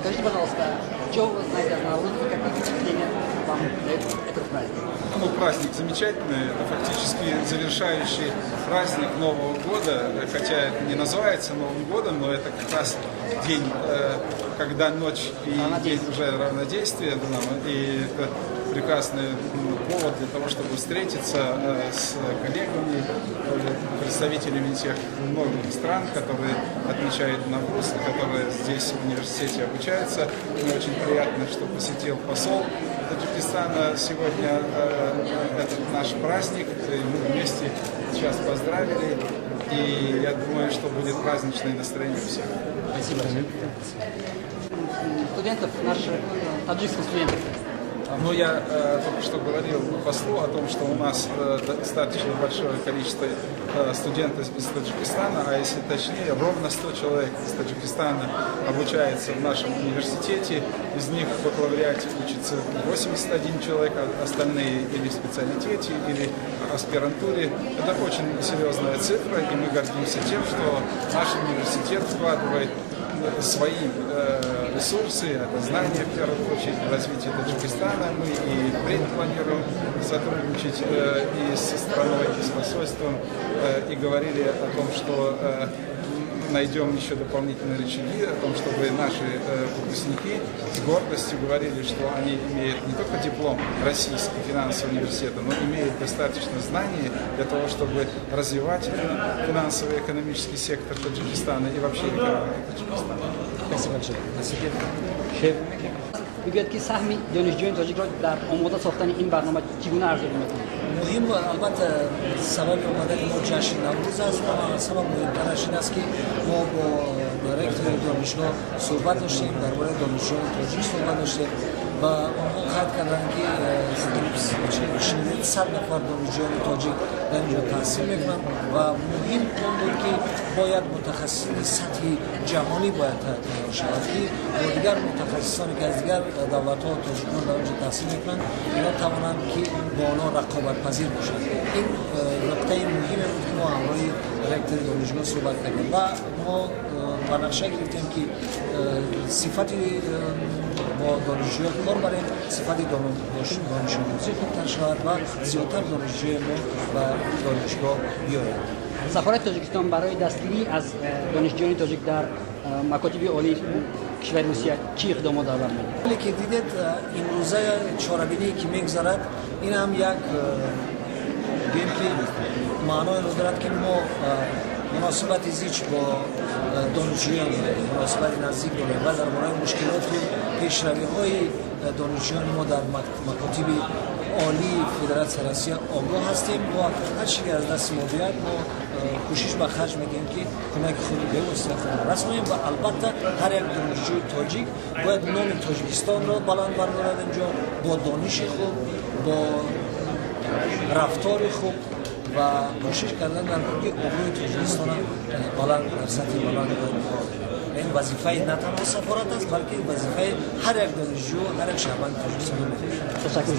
Скажите, пожалуйста, что вы знаете о Наврузе, какие впечатления вам дает этот праздник? Ну, праздник замечательный, это фактически завершающий праздник Нового года, хотя это не называется Новым годом, но это как раз день, когда ночь и день уже равнодействия, и это прекрасный повод для того, чтобы встретиться с коллегами, представителями тех многих стран, которые отмечают Навруз, которые здесь в университете обучаются. Мне очень приятно, что посетил посол Таджикистана сегодня этот наш праздник, и мы вместе сейчас поздравили, и я думаю, что будет праздничное настроение у всех. Спасибо. Студентов, наших таджикских студентов. Ну, я только что говорил послу о том, что у нас достаточно большое количество студентов из Таджикистана, а если точнее, ровно 100 человек из Таджикистана обучается в нашем университете. Из них в бакалавриате учится 81 человек, а остальные или в специалитете, или в аспирантуре. Это очень серьезная цифра, и мы гордимся тем, что наш университет вкладывает свои ресурсы, это знания, в первую очередь, развитие Таджикистана. Мы и впредь планируем сотрудничать и со страной, и с посольством, и говорили о том, что найдем еще дополнительные рычаги, о том, чтобы наши выпускники с гордостью говорили, что они имеют не только диплом Российского финансового университета, но имеют достаточно знаний для того, чтобы развивать финансово-экономический сектор Таджикистана и вообще экономику Таджикистана. Спасибо большое. بگوید سهمی دانشجویان تاجیک را در آماده ساختن این برنامه چگونه ارزیابی می‌کنید؟ مهم البته سبب اومدن ما جشن نوروز است و سبب مهمترش این است که ما با رکتور دانشگاه صحبت داشتیم، درباره دانشجویان تاجیک صحبت داشتیم و اونها قطع کردن که شنیدید 100 نفر دانشجویان تاجیک در اینجا تحصیل میکنن و مهم اون بود که باید متخصصین سطح جهانی باید تیار شود که با دیگر متخصصانی که از دیگر دولت‌ها و تاجیکان در اینجا تحصیل میکنن اینا توانند که با آنها رقابت پذیر باشند. این نکته مهمی بود که ما همراه رکتور دانشگاه صحبت کردیم و ما بنفشه گرفتیم که صفت با دانشجویان کار بریم، صفت دانش‌آموزی خوبتر شود و زیادتر دانشجوی ما به دانشگاه بیاید. سفارت تاجیکستان برای دستگیری از دانشجویان تاجیک در مکاتب عالی کشور روسیه چه اقدامات دارد؟ ولی که دیدید امروزه چهاربینی که میگذرد این هم یک گیم که معنای رو دارد که ما مناسبت زیچ با دانشجویان مناسبت نزدیک داریم و در مورد مشکلات و پیشروی‌های دانشجویان ما در مکاتب عالی فدراسیون روسیه آگاه هستیم و هر چیزی از دست ما بیاد ما کوشش به خرج میدیم که کمک خود به وسیله رسمیم و البته هر یک دانشجوی تاجیک باید نام تاجیکستان را بلند بردارد اینجا با دانش خوب، با رفتار خوب و کوشش کردن در اینکه ابروی تاجیکستان بلند در سطح بلند این وظیفه نه تنها سفارت است بلکه وظیفه هر یک دانشجو هر یک شهروند تاجیکستان است. تشکر.